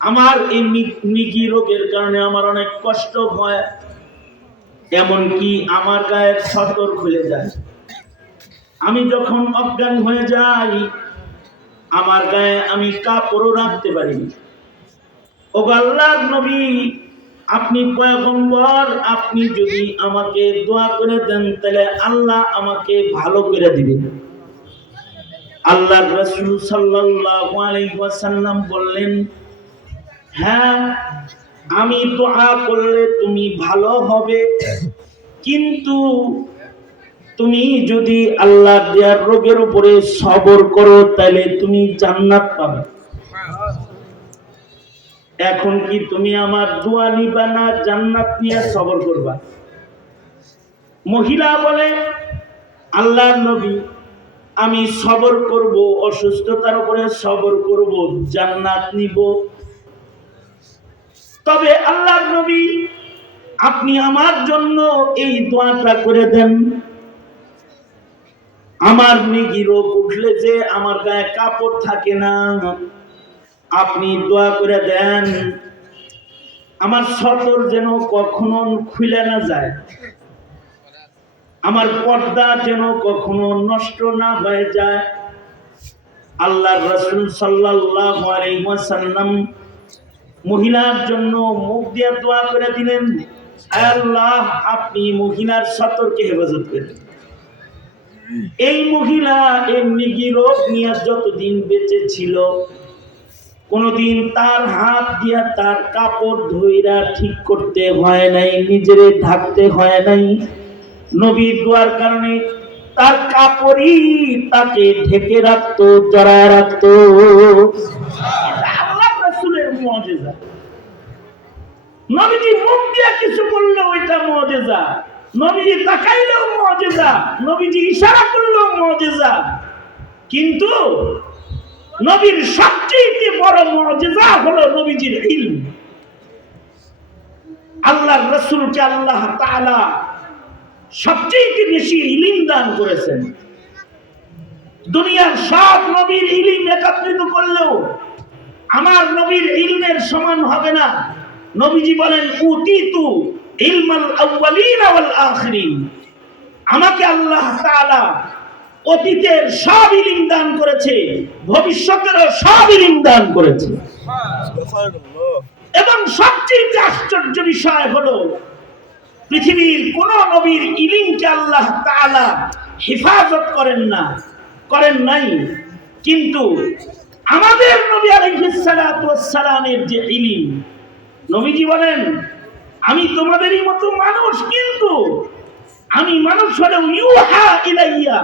আমার এই me- Mickey রোগের কারণে আমার অনেক কষ্ট হয়, এমনকি আমার গায়ের সতর খুলে যায়। আমি যখন অজ্ঞান হয়ে যাই, আমার গায়ে আমি কাপড়ও রাখতে পারিনি ও আল্লাহর নবী, আপনি পয়গম্বর, আপনি যদি আমাকে দোয়া করে দেন, তাহলে আল্লাহ আমাকে ভালো করে দিবেন আল্লাহ রসুল সাল্লাল্লাহু আলাইহি ওয়াসাল্লাম বললেন হ্যাঁ আমি দোয়া করলে তুমি ভালো হবে। কিন্তু তুমি যদি আল্লাহ দেয়ার রোগের উপরে সবর করো, তাহলে তুমি জান্নাত পাবে। এখন কি তুমি আমার দোয়া নিবা না জান্নাত নিয়ে সবর করবা? মহিলা বলে আল্লাহ নবী, আমি সবর করব, অসুস্থতার উপরে সবর করব, জান্নাত নিব। তবে আল্লাহ নবী, আপনি আমার জন্য এই দোয়াটা করে দেন। আমার মেঘি রোগ উঠলে যে আমার গায়ে কাপড় থাকে না, আপনি দোয়া করে দেন। আমার সতর যেন কখনো খুলে না যায়। আমার পর্দা যেন কখনো নষ্ট না হয়ে যায়। আল্লাহ রসুল সাল্লাল্লাহু আলাইহি মহিলার জন্য মুখ দিয়ে দোয়া করে দিলেন, আল্লাহ, আপনি মহিলার সতর্কে হেফাজত করেন। এই মহিলা এমনি কি রোগ নিয়ে যতদিন বেঁচে ছিল, কোনদিন তার হাত দিয়া তার কাপড় ধইরা ঠিক করতে হয় নাই, নিজেরে ঢাকতে হয় নাই। নবীর দোয়ার কারণে তার কাপড়ই তাকে ঢেকে রাখতো, জড়ায় রাখতো। আল্লাহ মুআজিজা নবীজি মুখ দিয়া কিছু ওইটা মুআজিজা নবীজি তাকাইলেও মুআজিজা নবীজি ইশারা করলেও মুআজিজা কিন্তু নবীর সবচেয়ে বড় মুআজিজা হলো নবীজির ইলম। আল্লাহর রাসূলকে আল্লাহ তাআলা সবচেয়ে বেশি ইলিম দান করেছেন। দুনিয়ার সব নবীর ইলিম একত্রিত করলেও আমার নবীর ইলমের সমান হবে না। নবীজি বলেন উতিতু ইলমাল আউয়ালিন ওয়াল আখিরিন। আমাকে আল্লাহ তাআলা অতীতের সব ইলিম দান করেছে ভবিষ্যতেরও সব ইলিম দান করেছে। এবং সবচেয়ে আশ্চর্য বিষয় হলো পৃথিবীর কোন নবীর ইলিমকে আল্লাহ তাআলা হেফাজত করেন না করেন নাই। কিন্তু আমাদের নবী ওয়াস যে ইলিম, নবীজি বলেন, আমি তোমাদেরই মতো মানুষ কিন্তু আমি মানুষ হলেও ইউহা ইলাইয়া,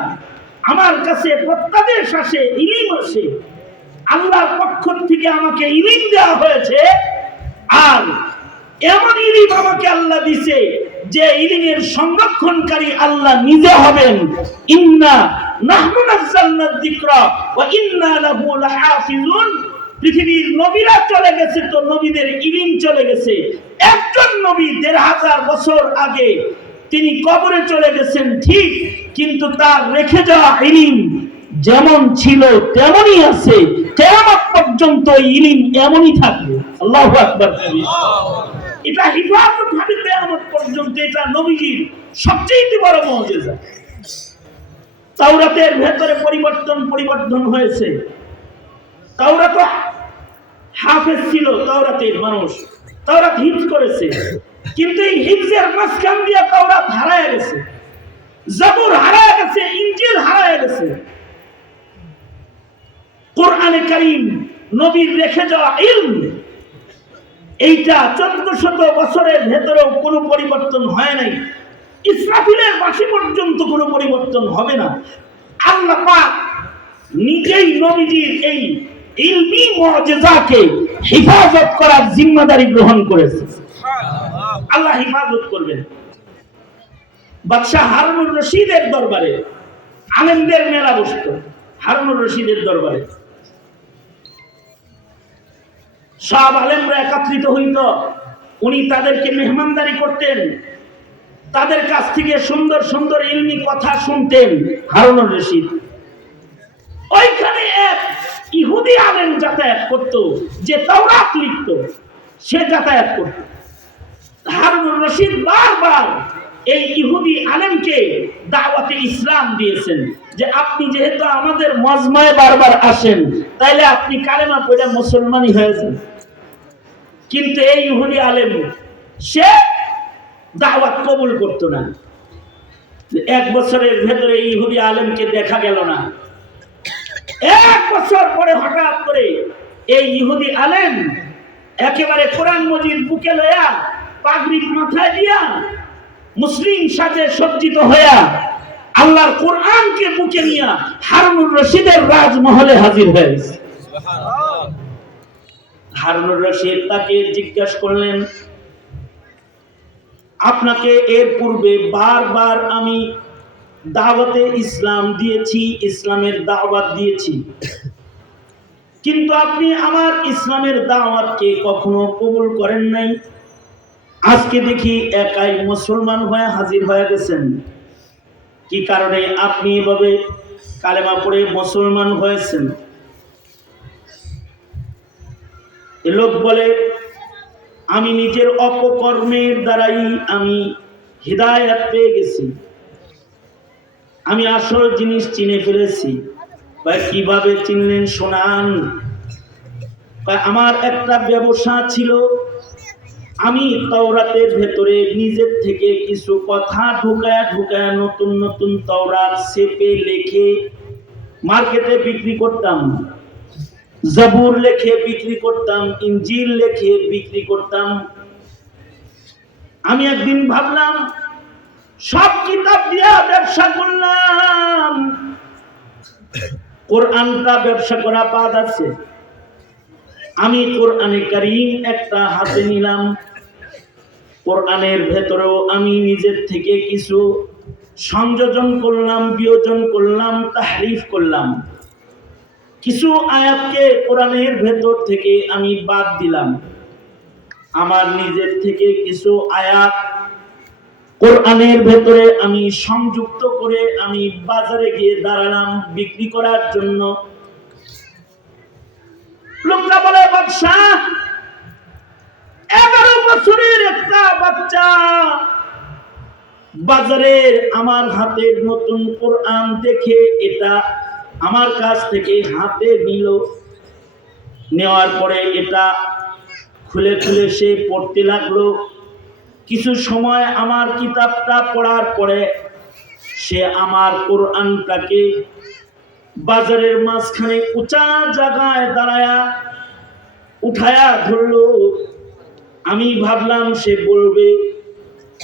আমার কাছে প্রত্যাদেশ আসে, ইলিম আসে। আল্লাহর পক্ষ থেকে আমাকে ইলিম দেওয়া হয়েছে আর এমন ইলিম আমাকে আল্লাহ দিছে যে ইলিমের সংরক্ষণকারী আল্লাহ নিজে হবেন। ইন্না নাহনু নাযালনা যিকরা ওয়া ইন্না লাহু পৃথিবীর নবীরা চলে গেছে তো নবীদের ইলিম চলে গেছে। একজন নবী দেড় হাজার বছর আগে তিনি কবরে চলে গেছেন ঠিক, কিন্তু তার রেখে যাওয়া ইলিম যেমন ছিল তেমনই আছে। কেয়ামত পর্যন্ত ইলিম এমনই থাকবে। আল্লাহু আকবার। এটা হিফাজত হবে কেয়ামত পর্যন্ত এটা নবীজির সবচেয়ে বড় মুজিজা। তাওরাতের ভেতরে পরিবর্তন পরিবর্তন হয়েছে। তাওরাত হাফেজ ছিল, তাওরাতের মানুষ। তাওরাত হিফজ করেছে। কিন্তু এই হিফজের মাঝখান দিয়ে তাওরাত হারায় গেছে। জাবুর হারায় গেছে, ইনজিল হারায় গেছে। কোরআনে কারীম নবীর রেখে যাওয়া ইলম, এইটা চোদ্দ শত বছরের ভেতরেও কোনো পরিবর্তন হয় নাই। ইসরাফিলের বাসি পর্যন্ত কোনো পরিবর্তন হবে না। আল্লাহ পাক নিজেই নবীজির এই ইলমি মুআজিজাকে হেফাজত করার জিম্মাদারি গ্রহণ করেছে। আল্লাহ হেফাজত করবেন। বাদশাহ হারুনুর রশিদের দরবারে আলেমদের মেলা বসত, হারুনুর রশিদের দরবারে। সব আলেমরা একত্রিত হইত, উনি তাদেরকে মেহমানদারি করতেন। তাদের কাছ থেকে সুন্দর সুন্দর ইলমি কথা শুনতেন হারুনুর রশিদ। ওইখানে এক ইহুদি আলেম যাতায়াত করত, যে তাওরাত লিখত, সে যাতায়াত করত। হারুনুর রশিদ বারবার এই ইহুদি আলেমকে দাওয়াতে ইসলাম দিয়েছেন, যে আপনি যেহেতু আমাদের মজমায় বারবার আসেন, তাইলে আপনি কালেমা পড়ে মুসলমানই হয়েছেন কিন্তু এই ইহুদি আলেম, সে দাওয়াত কবুল করতো না। এক বছরের ভেতরে ইহুদি আলেমকে দেখা গেল না। এক বছর পরে হঠাৎ করে এই ইহুদি আলেম একেবারে কোরআন মজিদ বুকে লয়া পাগড়ি মাথায় দিয়া মুসলিম সাজে সজ্জিত হইয়া আল্লাহর কোরআনকে বুকে নিয়া হারুনুর রশিদের রাজমহলে হাজির হয়েছে হারুনুর রশিদ তাকে জিজ্ঞাসা করলেন আপনাকে এর পূর্বে বারবার আমি দাওয়াতে ইসলাম দিয়েছি, ইসলামের দাওয়াত দিয়েছি। কিন্তু আপনি আমার ইসলামের দাওয়াতকে কখনো কবুল করেন নাই? আজকে দেখি একাই মুসলমান হয়ে হাজির হয়ে গেছেন। কি কারণে আপনি এভাবে কালেমা পড়ে মুসলমান হয়েছেন? লোক বলে আমি নিজের অপকর্মের দ্বারাই আমি হৃদায়ত পেয়ে গেছি। আমি আসল জিনিস চিনে ফেলেছি। বা কীভাবে চিনলেন শোনান? আমার একটা ব্যবসা ছিল। আমি তওরাতের ভেতরে নিজের থেকে কিছু কথা ঢুকায় ঢুকায় নতুন নতুন তওরাত সেপে লেখে মার্কেটে বিক্রি করতাম। জাবুর লেখে বিক্রি করতাম, ইঞ্জিল লেখে বিক্রি করতাম। আমি একদিন ভাবলাম, সব কিতাব দিয়া ব্যবসা করলাম। কোরআনটা ব্যবসা করা বাদ আছে। আমি কোরআনে কারিম একটা হাতে নিলাম। কোরআনের ভেতরেও আমি নিজের থেকে কিছু সংযোজন করলাম, বিয়োজন করলাম, তাহরিফ করলাম। কিছু আয়াতকে কোরআনের ভেতর থেকে আমি বাদ দিলাম। আমার নিজের থেকে কিছু আয়াত কোরআনের ভেতরে আমি সংযুক্ত করে আমি বাজারে গিয়ে দাঁড়ালাম বিক্রি করার জন্য। লোকটা বলে বাদশাহ এগারো বছরের একটা বাচ্চা বাজারের আমার হাতের নতুন কোরআন দেখে এটা আমার কাছ থেকে হাতে নিল। নেওয়ার পরে এটা খুলে খুলে সে পড়তে লাগল। কিছু সময় আমার কিতাবটা পড়ার পরে সে আমার কোরআনটাকে বাজারের মাঝখানে উঁচা জায়গায় দাঁড়ায়া উঠায়া ধরলো। আমি ভাবলাম, সে বলবে,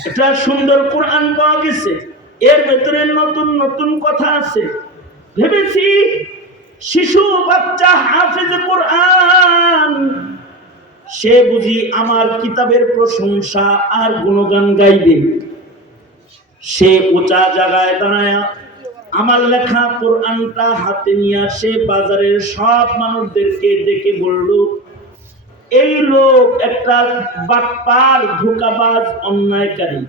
এটা সুন্দর কোরআন পাওয়া গেছে। এর ভেতরে নতুন নতুন কথা আছে। ভেবেছি শিশু বাচ্চা হাফেজ কোরআন। সে বুঝি আমার কিতাবের প্রশংসা আর গুণগান গাইবে। সে উঁচা জায়গায় দাঁড়ায় আমার লেখা কোরআনটা হাতে নিয়ে সে বাজারের সব মানুষদেরকে ডেকে বলল, এই লোক একটা বাটপার, ধোকাবাজ, অন্যায়কারী।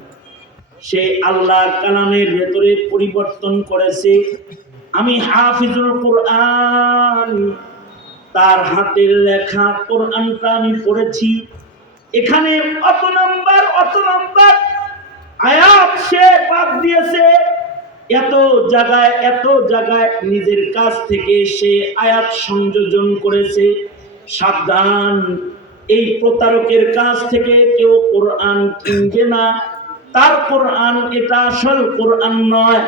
সে আল্লাহর কালামের ভেতরে পরিবর্তন করেছে। আমি হাফিজুল কোরআন, তার হাতের লেখা কোরআনটা আমি পড়েছি। এখানে অত নম্বর অত নম্বর, আয়াত সে বাদ দিয়েছে। এত জায়গায় এত জায়গায় নিজের কাছ থেকে সে আয়াত সংযোজন করেছে। সাবধান, এই প্রতারকের কাছ থেকে কেউ কোরআন কিনবে না। তার কোরআন এটা আসল কোরআন নয়।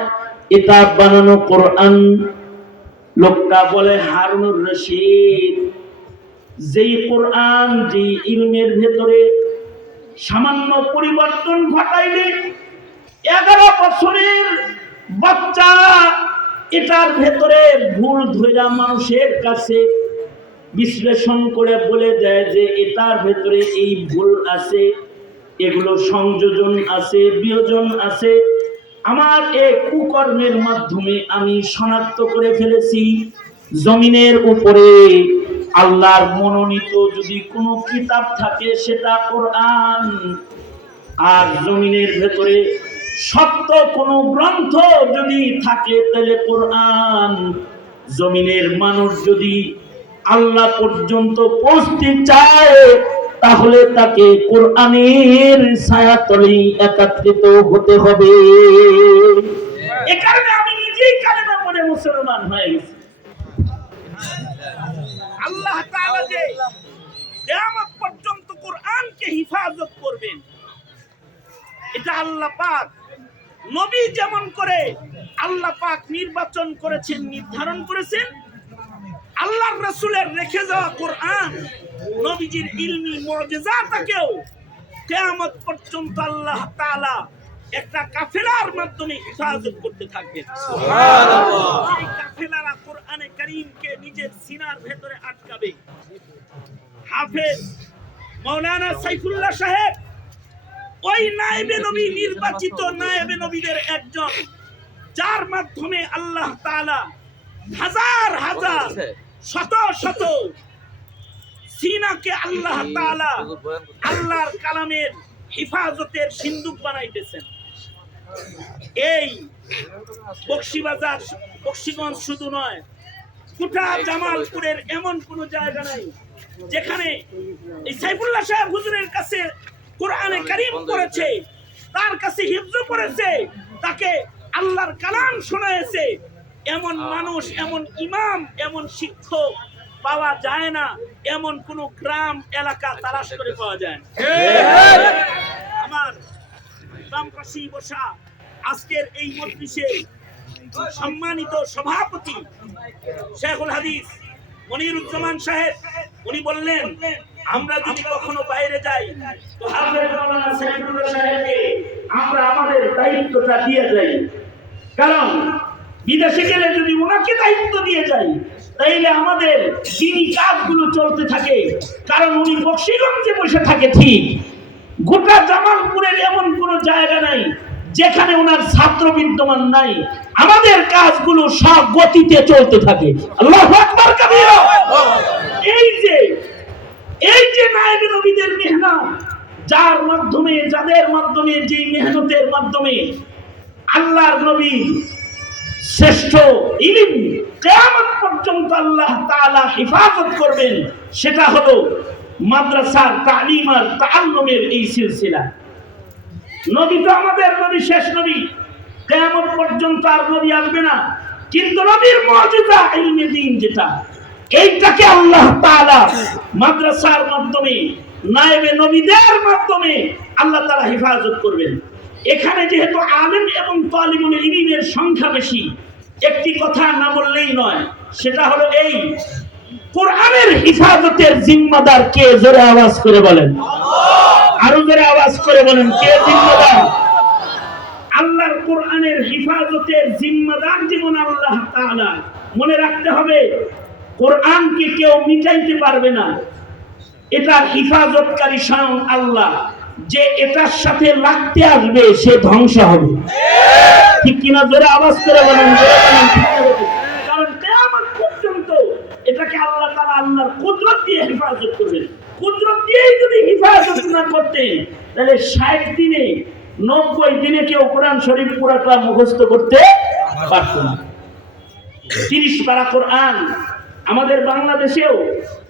এটা বানানো কোরআন। লোকটা বলে হারুনুর রশিদ, যেই কোরআন যে ইলমের ভেতরে সামান্য পরিবর্তন ঘটাইলে এগারো বছরের বাচ্চা এটার ভেতরে ভুল ধৈরা মানুষের কাছে বিশ্লেষণ করে বলে দেয় যে এটার ভেতরে এই ভুল আছে, এগুলো সংযোজন আছে, বিয়োজন আছে। আমার এই কুকর্মের মাধ্যমে আমি শনাক্ত করে ফেলেছি, জমিনের উপরে আল্লাহর মনোনীত যদি কোনো কিতাব থাকে, সেটা কোরআন। আর জমিনের ভেতরে সত্য কোনো গ্রন্থ যদি থাকে, তাহলে কোরআন। জমিনের মানুষ যদি আল্লাহ পর্যন্ত পৌঁছতে চায় তাহলে তাকে কোরআনের ছায়াতলে একত্রিত হতে হবে। পর্যন্ত কোরআনকে হিফাজত করবেন, এটা আল্লাহ পাক নবী যেমন করে আল্লাহ পাক নির্বাচন করেছেন, নির্ধারণ করেছেন আল্লাহর রাসূলের রেখে যাওয়া কোরআন নবীজির ইলমি মুজিজাতাকেও কিয়ামত পর্যন্ত আল্লাহ তাআলা একটা কাফেলার মাধ্যমে হিফাজত করতে থাকবেন এই কাফেলারা কোরআনে কারীমকে নিজের সিনার ভেতরে আটকাবে। হাফেজ মাওলানা সাইফুল্লাহ সাহেব ওই নায়েবে নবী নির্বাচিত নায়েবে নবীদের একজন যার মাধ্যমে আল্লাহ তাআলা হাজার হাজার শত শত সিনাকে আল্লাহ তাআলা আল্লাহর কালামের হিফাজতের সিন্দুক বানাইতেছেন। এই বক্সিবাজার বক্সিগঞ্জ শুধু নয় কুটা জামালপুরের এমন কোন জায়গা নাই যেখানে এই সাইফুল্লাহ সাহেব হুজুরের কাছে কোরআনে কারিম করেছে তার কাছে হিফজ করেছে তাকে আল্লাহর কালাম শোনায়েছে এমন মানুষ এমন ইমাম এমন শিক্ষক পাওয়া যায় না এমন কোন গ্রাম এলাকা তালাশ করে পাওয়া যায় না। আমার পাশে বসা আজকের এই মজলিসে সম্মানিত সভাপতি শেখুল হাদিস মনিরুজ্জামান সাহেব উনি বললেন আমরা যদি কখনো বাইরে যাই তো সাহেবকে আমরা আমাদের দায়িত্বটা দিয়ে যাই। কারণ বিদেশে গেলে যদি ওনাকে দায়িত্ব দিয়ে যাই, তাইলে আমাদের দিনী কাজগুলো চলতে থাকে। কারণ উনি বক্সিগঞ্জে বসে থাকে ঠিক। গোটা জামালপুরের এমন কোন জায়গা নাই যেখানে ওনার ছাত্র বিদ্যমান নাই। আমাদের কাজগুলো সব গতিতে চলতে থাকে। আল্লাহ আকবার, কাবীরা। এই যে এই যে নায়েবে নবীদের মেহনত, যার মাধ্যমে, যাদের মাধ্যমে যে মেহনতের মাধ্যমে আল্লাহর নবী শ্রেষ্ঠ ইলিম কিয়ামত পর্যন্ত আল্লাহ তাআলা হিফাজত করবেন, সেটা হলো মাদ্রাসার তালিম আর তাআল্লুমের এই সিলসিলা। নবী তো আমাদের নবী, শেষ নবী। কিয়ামত পর্যন্ত আর নবী আসবে না। কিন্তু নবীর মুজিজা ইলমে দ্বীন যেটা, এইটাকে আল্লাহ তাআলা মাদ্রাসার মাধ্যমে, নায়েবে নবীদের মাধ্যমে আল্লাহ তাআলা হেফাজত করবেন। এখানে যেহেতু আলেম এবং তালিমুল ইলমের সংখ্যা বেশি, একটি কথা না বললেই নয়, সেটা হলো এই, কোরআনের হিফাজতের জিম্মাদার কে জোরে আওয়াজ করে বলেন? আরও জোরে আওয়াজ করে বলেন, কে জিম্মাদার? আল্লাহর কোরআনের হিফাজতের জিম্মাদার যেমন আল্লাহ তাআলা, মনে রাখতে হবে, কোরআনকে কেউ মিটাইতে পারবে না। এটা হিফাজতকারী স্বয়ং আল্লাহ। যে এটার সাথে লাগতে আসবে, সে ধ্বংস হবে। ঠিক কিনা জোরে আওয়াজ করে বলেন এটাকে আল্লাহ তাআলা আল্লাহর কুদরত দিয়ে হেফাজত করবেন। কুদরত দিয়েই যদি হেফাজত না তাহলে ষাট দিনে, নব্বই দিনে কেউ কোরআন শরীফ পুরাটা মুখস্থ করতে পারত না। তিরিশ পারা কোরআন আমাদের বাংলাদেশেও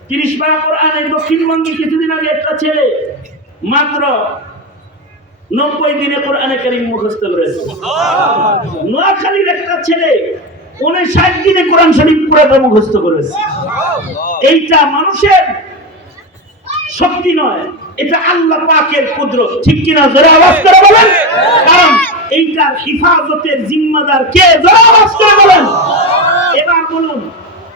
তিরিশ পারা কোরআন এই দক্ষিণবঙ্গে কিছুদিন আগে একটা ছেলে মাত্র নব্বই দিনে কোরআনে কারিম মুখস্থ করেছে। নোয়াখালীর একটা ছেলে উনষাট দিনে কোরআন শরীফ পুরাটা মুখস্থ করেছে। এইটা মানুষের শক্তি নয় এটা আল্লাহ পাকের কুদরত। ঠিক কিনা জোরে আওয়াজ করে বলেন? কারণ এইটার হিফাজতের জিম্মাদার কে? জোরে আওয়াজ করে বলেন। এবার বলুন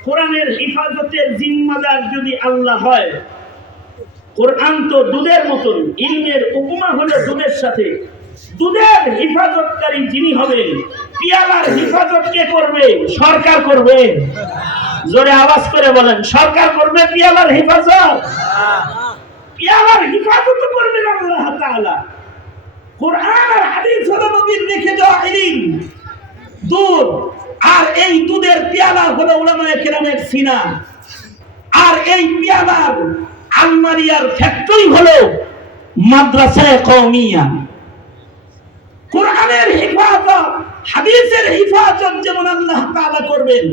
কোরআনের হিফাজতের জিম্মাদার যদি আল্লাহ হয় কোরআন তো দুধের মতন, ইলমের উপমা হলো দুধের সাথে। দুধের হিফাজতকারী যিনি হবেন পিয়ালার হিফাজত কে করবে? সরকার করবে। জোরে আওয়াজ করে বলেন, সরকার করবে পিয়ালার হিফাজত? পিয়ালার হিফাজত করবেন আল্লাহ তাআলা। কোরআন আর হাদিস হলো নবীর রেখে দেওয়া ইলম। দুধ আর এই দুধের পেয়ালা হলো উলামায়ে কেরামের সিনা। আর এই পেয়ালার আলমারিয়ার ফ্যাক্টরি হলো মাদ্রাসায়ে কওমিয়া। কোরআনের হিফাজত হাদিসের হিফাজত যেমন আল্লাহ তাআলা করবেন।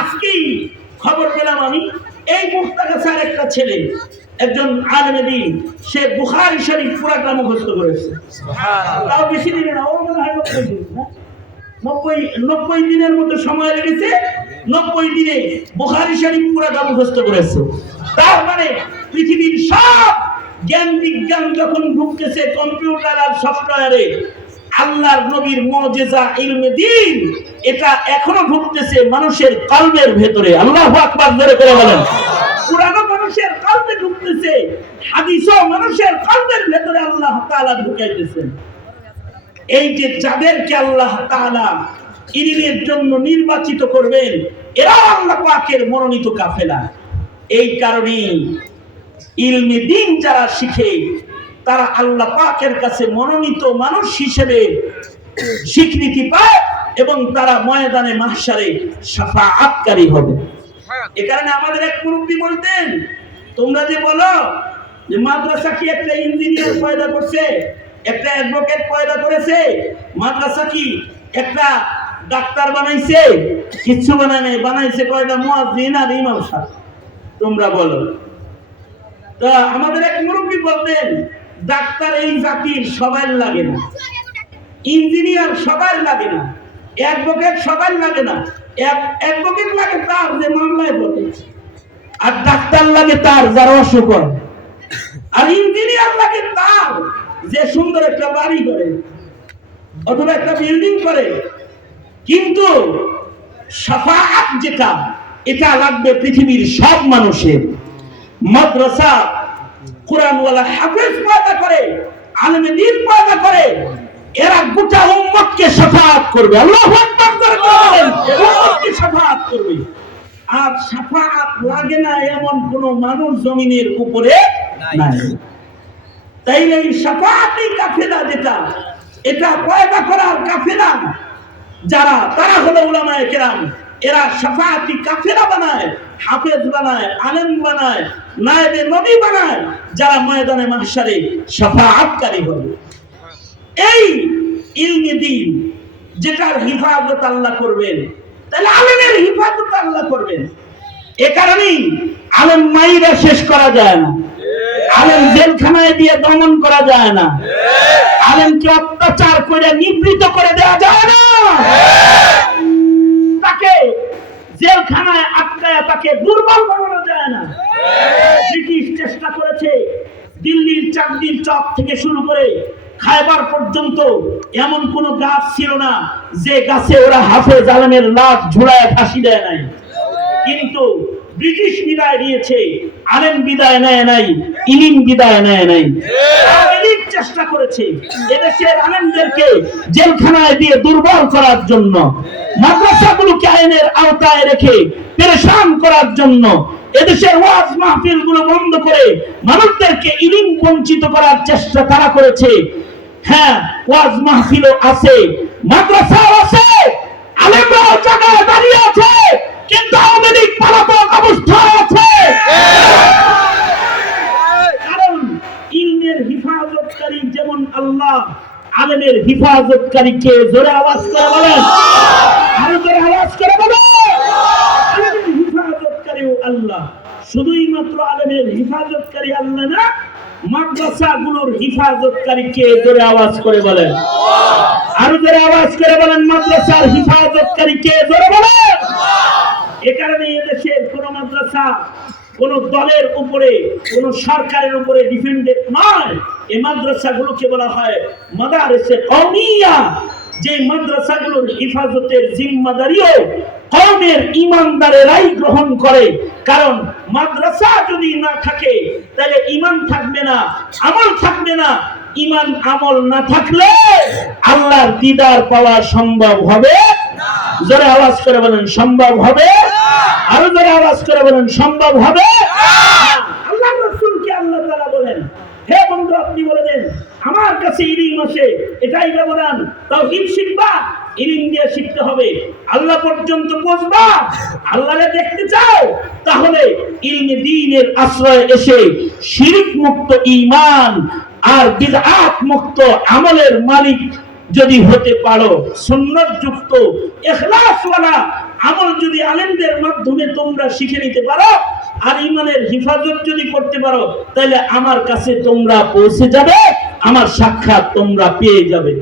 আজকেই খবর পেলাম আমি এই মুক্তাগাছার একটা ছেলে একজন আলেমে দিন সে বুখারি শরীফ পুরাটা মুখস্থ করেছে। তাও বেশি দিনে না ও মনে হয়? নব্বই নব্বই দিনের মতো সময় লেগেছে। নব্বই দিনে বুখারি শরীফ পুরাটা মুখস্থ করেছে। তার মানে পৃথিবীর সব জ্ঞান বিজ্ঞান যখন ঢুকতেছে কম্পিউটার আর সফটওয়্যারে, আল্লাহর নবীর মজেজা, ইলমে দিন, এটা এখনও ঢুকতেছে মানুষের কলবের ভেতরে। আল্লাহ আকবার ধরে করে বলেন। পুরানো মানুষের কলবে ঢুকতেছে, হাদিসও মানুষের কলবের ভেতরে আল্লাহ তাআলা ঢুকাইতেছেন। এই যে যাদেরকে আল্লাহ তাআলা জন্য নির্বাচিত করবেন এরা আল্লাহ পাকের মনোনীত কাফেলা। এই কারণেই ইলমে দিন যারা শিখে, তারা আল্লাহ পাকের কাছে মনোনীত মানুষ হিসেবে স্বীকৃতি পায় এবং তারা ময়দানে, মাহশারে সাফাআতকারী হবে। এ কারণে আমাদের এক মুরব্বী বলতেন, তোমরা যে বলো যে মাদ্রাসা কি একটা ইঞ্জিনিয়ার পয়দা করছে একটা অ্যাডভোকেট পয়দা করেছে, মাদ্রাসা কি একটা ডাক্তার বানাইছে, কিচ্ছু বানায় নাই, বানাইছে কয়টা? মুয়াজ্জিন আর ইমাম সাহেব। তোমরা বলো। তা আমাদের এক মুরব্বী বলতেন, ডাক্তার এই জাতির সবাই লাগে না। ইঞ্জিনিয়ার সবার লাগে না। অ্যাডভোকেট সবার লাগে না। অ্যাডভোকেট লাগে তার যে মামলায় বলে আর ডাক্তার লাগে তার যারা অসুখ। আর ইঞ্জিনিয়ার লাগে তার যে সুন্দর একটা বাড়ি করে অথবা একটা বিল্ডিং করে কিন্তু সাফাআত যেটা এটা লাগবে পৃথিবীর সব মানুষের। মাদ্রাসা কোরআনওয়ালা হাফেজ পয়দা করে আলেমে দিন পয়দা করে এরা গোটা উম্মতকে সাফাত করবে। আল্লাহু আকবার করে বলেন উম্মতকে সাফাত করবে। আর সাফাত লাগে না এমন কোন মানুষ জমিনের উপরে নাই। তাইলে এই সাফাতি কাফেলা যেটা এটা পয়দা করার কাফেলা। যারা, তারা হলো উলামায়ে কেরাম। এরা সাফাতি কাফেলা বানায়, হাফেজ বানায়, আলেম বানায়, নায়েবে নবী বানায়, যারা ময়দানে মাহশারে সাফাআতকারী হবে এই ইলমে দিন, যেটার হিফাজত আল্লাহ করবেন, তাহলে আলেমের হিফাজত আল্লাহ করবেন। এ কারণেই আলেম মাইরা শেষ করা যায় না। আলেম জেলখানায় দিয়ে দমন করা যায় না। আলেমকে অত্যাচার করে, নিবৃত করে দেওয়া যায় না। তাকে জেলখানায় আটকায় তাকে দুর্বল বানানো যায় না। ব্রিটিশ চেষ্টা করেছে দিল্লির চাঁদনির চক থেকে শুরু করে খাইবার পর্যন্ত এমন কোন গাছ ছিল না যে গাছে ওরা হাফেজ আলমের লাশ ঝুড়ায় ফাঁসি দেয় নাই। কিন্তু ব্রিটিশ বিদায় দিয়েছে, আলেম বিদায় নেয় নাই, ইলিম বিদায় নেয় নাই। চেষ্টা করেছে, এদেশের আলেমদেরকে জেলখানায় দিয়ে দুর্বল করার জন্য, মাদ্রাসাগুলোকে আইনের আওতায় রেখে পেরেশান করার জন্য, এদেশের ওয়াজ মাহফিলগুলো বন্ধ করে মানুষদেরকে ইলিম বঞ্চিত করার চেষ্টা তারা করেছে। হ্যাঁ ওয়াজ মাহফিলও আছে, মাদ্রাসাও আছে, আলেমরাও জায়গায় দাঁড়িয়ে আছে। কিন্তু পলাতক আছে। কারণ ইলমের হিফাজতকারী যেমন আল্লাহ, আলেমের হিফাজতকারী কে? জোরে আওয়াজ করে বলেন। আরও জোরে আওয়াজ করে বলেন। আলেমের হিফাজতকারীও আল্লাহ। শুধুই মাত্র আলেমের হিফাজতকারী আল্লাহ না, মাদ্রাসাগুলোর হিফাজতকারী কে? জোরে আওয়াজ করে বলেন। আরও জোরে আওয়াজ করে বলেন, মাদ্রাসার হিফাজতকারী কে? জোরে বলেন। এ কারণে এদেশের কোন মাদ্রাসা, কোন দলের উপরে, কোন সরকারের উপরে ডিপেন্ডেন্ট নয়। এই মাদ্রাসাগুলোকে বলা হয় মাদারেসে কওমিয়া। যে মাদ্রাসাগুলোর হেফাজতের জিম্মাদারিও কওমের ইমানদারেরাই গ্রহণ করে। কারণ মাদ্রাসা যদি না থাকে, তাহলে ইমান থাকবে না, আমল থাকবে না। ইমান আমল না থাকলে আল্লাহর দিদার পাওয়া সম্ভব হবে জোরে আওয়াজ করে বলেন, সম্ভব হবে আরও জোরে আওয়াজ করে বলেন, সম্ভব হবে আল্লাহ আল্লাহ তাআলা বলেন, হে বন্ধু, আপনি বলে দেন, আমার কাছে ইলিম আছে, এটাই ব্যবধান। তাও ইল শিখবা, ইলিম দিয়ে শিখতে হবে। আল্লাহ পর্যন্ত পৌঁছবা, আল্লাহরে দেখতে চাও, তাহলে ইলমে দ্বীনের আশ্রয় এসে শিরিক মুক্ত ঈমান আর বিদআত মুক্ত আমলের মালিক যদি হতে পারো সুন্নত যুক্ত এখলাসওয়ালা আমল যদি আলেমদের মাধ্যমে তোমরা শিখে নিতে পারো আর ইমানের হিফাজত যদি করতে পারো তাহলে আমার কাছে তোমরা পৌঁছে যাবে আমার সাক্ষাৎ তোমরা পেয়ে যাবে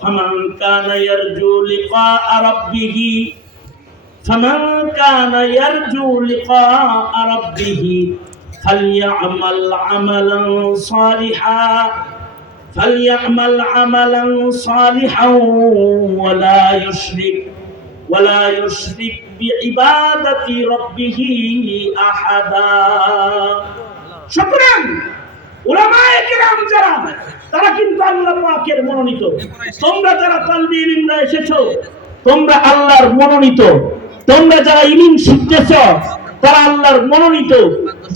فمن كان يرجو لقاء ربه فمن كان يرجو لقاء ربه فليعمل عملا صالحا فليعمل عملا صالحا ولا يشرك ولا يشرك بعبادة ربه أحدا شكرا উলামায়ে কেরাম যারা তারা কিন্তু আল্লাহ পাকের মনোনীত তোমরা যারা তালবি ইলমরা এসেছো তোমরা আল্লাহর মনোনীত তোমরা যারা ইলিম শিখতেছ তারা আল্লাহর মনোনীত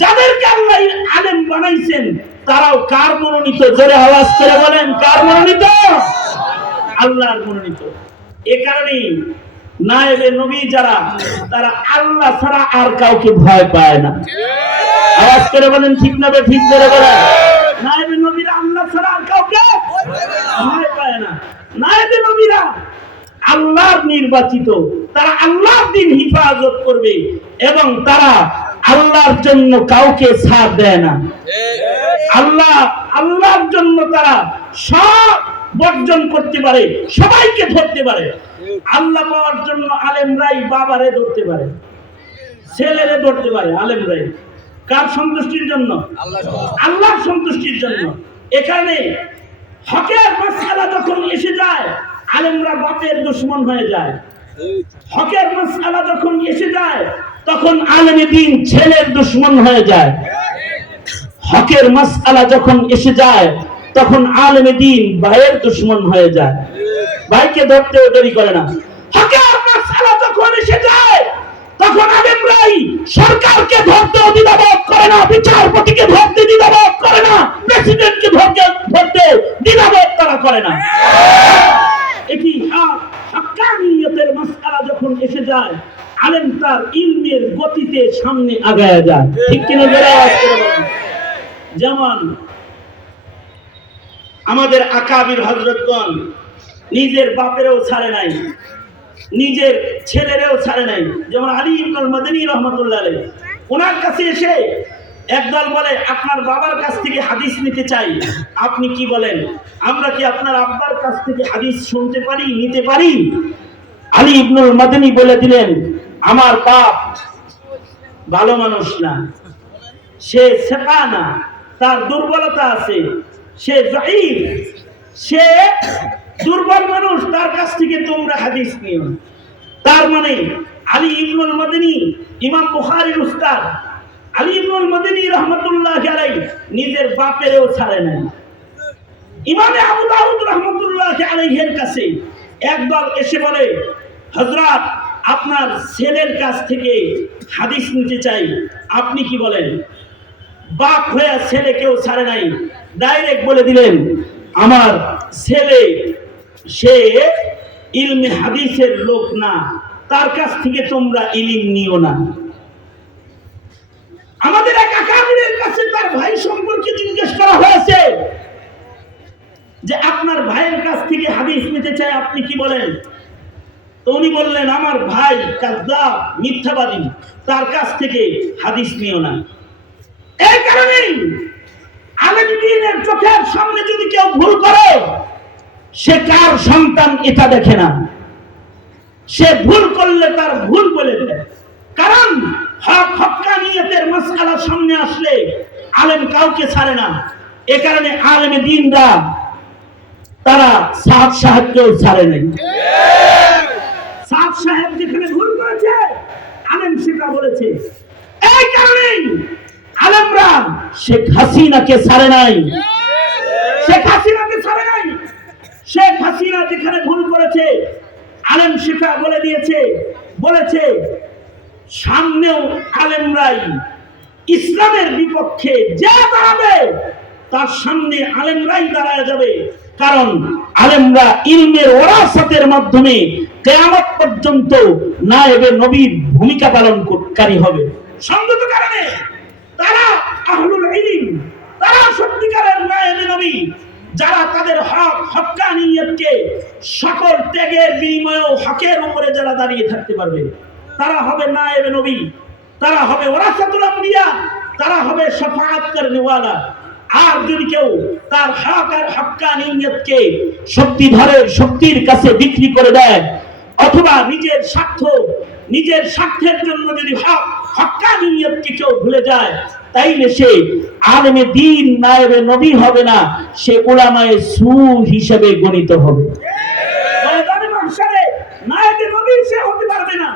যাদেরকে আল্লাহ আলেম বানাইছেন, তারাও কার মনোনীত? জোরে আওয়াজ করে বলেন, কার মনোনীত? আল্লাহর মনোনীত। এ কারণেই নায়েবে নবী যারা, তারা আল্লাহ ছাড়া আর কাউকে ভয় পায় না। আওয়াজ করে বলেন, ঠিক না ঠিক করে বলেন। নায়েবে নবীরা আল্লাহ ছাড়া আর কাউকে ভয় পায় না। নায়েবে নবীরা আল্লাহর নির্বাচিত, তারা আল্লাহর দিন হিফাজত করবে এবং তারা আল্লাহর জন্য কাউকে ছাড় দেয় না। আল্লাহ, আল্লাহর জন্য তারা সব বর্জন করতে পারে, সবাইকে ধরতে পারে। আল্লাহ পাওয়ার জন্য আলেমরাই বাবারে ধরতে পারে, ছেলেরে ধরতে পারে আলেমরাই। কার সন্তুষ্টির জন্য? আল্লাহর সন্তুষ্টির জন্য। এখানে হকের মাসালা যখন এসে যায়, আলেমরা বাপের দুশ্মন হয়ে যায়। হকের মাসালা যখন এসে যায় তখন আলেমে দিন ছেলের দুশ্মন হয়ে যায়। হকের মাসআলা যখন এসে যায়, তখন আলেমে দিন ভাইয়ের দুশ্মন হয়ে যায়। ভাইকে ধরতেও দেরি করে না। হকের যখন এসে যায়, তখন সরকারকে ধরতে দ্বিধাবোধ করে না, বিচারপতিকে ধরতে দ্বিধাবোধ করে না, প্রেসিডেন্টকে ধরতে ধরতে দ্বিধাবোধ তারা করে না। এটি হক হক্কানিয়তের যখন এসে যায় আলেম তার ইলমের গতিতে সামনে আগায় যায় ঠিক কিনা বলেন। যেমন আমাদের আকাবির হজরতগণ নিজের বাপেরও ছাড়ে নাই, নিজের ছেলেরেও ছাড়ে নাই। যেমন আলী ইবনুল মদনী রহমতুল্লাহ। ওনার কাছে এসে একদল বলে, আপনার বাবার কাছ থেকে হাদিস নিতে চাই। আপনি কি বলেন? আমরা কি আপনার আব্বার কাছ থেকে হাদিস শুনতে পারি, নিতে পারি? আলী ইবনুল মদনী বলে দিলেন আমার বাপ ভালো মানুষ না। সে শেখা না, তার দুর্বলতা আছে। সে সে দুর্বল মানুষ, তার কাছ থেকে তোমরা হাদিস নিও। তার মানে আলী ইবনুল মদিনী, ইমাম বুখারীর উস্তাদ, আলী ইবনুল মদিনী রহমতুল্লাহ আলাই নিজের বাপেরও ছাড়ে নাই। ইমামে আবু দাউদ রহমতুল্লাহ আলাইহের কাছে একদল এসে বলে, হযরত আপনার ছেলের কাছ থেকে হাদিস নিতে চাই। আপনি কি বলেন? বাপ হয়ে ছেলে কেউ ছাড়ে নাই। ডাইরেক্ট বলে দিলেন, আমার ছেলে, সে ইলমে হাদিসের লোক না। তার কাছ থেকে তোমরা ইলিম নিও না। আমাদের এক আকাবিরের কাছে তার ভাই সম্পর্কে জিজ্ঞেস করা হয়েছে যে আপনার ভাইয়ের কাছ থেকে হাদিস নিতে চাই, আপনি কি বলেন? তো উনি বললেন, আমার ভাই কাজদাব মিথ্যাবাদী। তার কাছ থেকে হাদিস নিও না। এই কারণেই আলেম দিনের চোখের সামনে যদি কেউ ভুল করে, সে কার সন্তান এটা দেখে না? সে ভুল করলে তার ভুল বলে দেয়। কারণ হক হক্কানিয়তের মাসআলার সামনে আসলে আলেম কাউকে ছাড়ে না। এ কারণে আলেমে দিনরা তারা সাত সাহায্যও ছাড়ে নাই। সাহেব যেখানে ভুল করেছে, আলেম সেটা বলেছে, এই কারণেই আলেমরা শেখ হাসিনাকে ছাড়ে নাই। শেখ হাসিনাকে ছাড়ে নাই। শেখ হাসিনা যেখানে ভুল করেছে, আলেম শিখা বলে দিয়েছে, বলেছে, সামনেও আলেমরাই ইসলামের বিপক্ষে যে দাঁড়াবে, তার সামনে আলেমরাই দাঁড়ায় যাবে। কারণ আলেমরা ইলমের ওরাসাতের মাধ্যমে কেয়ামত পর্যন্ত নায়েবে নবীর ভূমিকা পালন পালনকারী হবে। সঙ্গত কারণে তারা আহলুল ইলিম, তারা সত্যিকারের নায়েবে নবী, যারা তাদের হক হক্কানিয়তকে সকল ত্যাগের বিনিময়েও হকের উপরে যারা দাঁড়িয়ে থাকতে পারবে, তারা হবে নায়েবে নবী, তারা হবে ওরাসাতুল আম্বিয়া, তারা হবে শাফাআত করনেওয়ালা আর যদি কেউ তার হক আর শক্তিধরের শক্তির কাছে বিক্রি করে দেয়, অথবা নিজের স্বার্থ, নিজের স্বার্থের জন্য যদি হক কেউ ভুলে যায়, তাইলে সে আলেমে দিন নায়েবে নবী হবে না, সে সু হিসেবে গণিত হবে। নায়েবে নবী সে হতে পারবে না।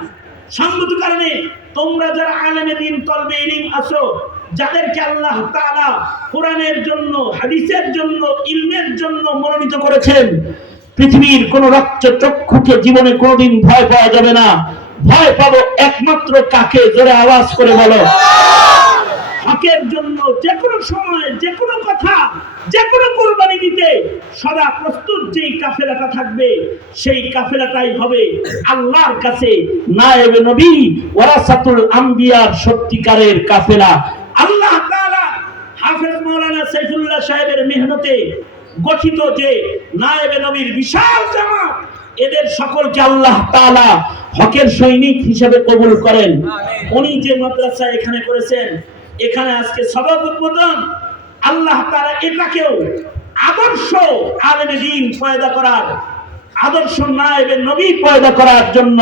সঙ্গত কারণে তোমরা যারা আলেমে দিন তলবে ইলিম আসো যাদেরকে আল্লাহ তাআলা কোরআনের জন্য, হাদিসের জন্য, ইলমের জন্য মনোনীত করেছেন, পৃথিবীর কোন রক্ত চক্ষুকে জীবনে কোনোদিন ভয় পাওয়া যাবে না। ভয় পাবো একমাত্র কাকে? জোরে আওয়াজ করে বলো। হকের জন্য যে কোনো সময় যে কোনো কথা যে কোনো কোরবানি দিতে সদা প্রস্তুত যেই কাফেলাটা থাকবে, সেই কাফেলাটাই হবে আল্লাহর কাছে নায়েবে নবী, ওয়ারাসাতুল আম্বিয়ার সত্যিকারের কাফেলা। আল্লাহ তাআলা হাফেজ মাওলানা সাইফুল্লাহ সাহেবের মেহনতে গঠিত যে নায়েবে নবীর বিশাল জামাত এদের সকলকে আল্লাহ তাআলা হকের সৈনিক হিসেবে কবুল করেন। উনি যে মাদ্রাসা এখানে করেছেন এখানে আজকে সবক উদ্বোধন আল্লাহ তারা এটাকেও আদর্শ আলেমে দিন পয়দা করার আদর্শ নায়েবে নবী পয়দা করার জন্য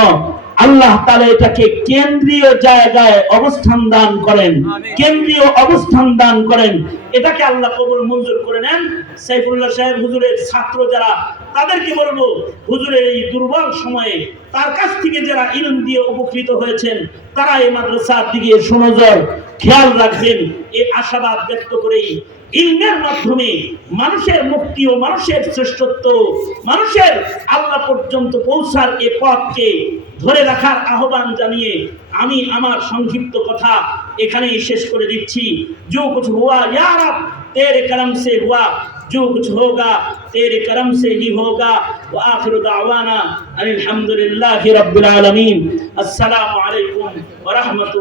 আল্লাহ তাআলা এটাকে কেন্দ্রীয় জায়গায় অবস্থান দান করেন কেন্দ্রীয় অবস্থান দান করেন। এটাকে আল্লাহ কবুল মঞ্জুর করে নেন। সাইফুল্লাহ সাহেব হুজুরের ছাত্র যারা তাদেরকে বলব হুজুরের এই দুর্বল সময়ে তার কাছ থেকে যারা ইলম দিয়ে উপকৃত হয়েছেন তারা এই মাদ্রাসার দিকে সুনজর খেয়াল রাখবেন এই আশাবাদ ব্যক্ত করেই ইলমের মাধ্যমে মানুষের মুক্তি ও মানুষের শ্রেষ্ঠত্ব, মানুষের আল্লাহ পর্যন্ত পৌঁছার এ পথকে ধরে রাখার আহ্বান জানিয়ে আমি আমার সংক্ষিপ্ত কথা এখানেই শেষ করে দিচ্ছি। যো কিছু হুয়া ইয়ার তেরে করম সে হুয়া। جو কিছু হোগা تیرے কলম সে হি হোগা। ও আখির ان আলহামদুলিল্লাহ رب العالمین السلام علیکم ورحمۃ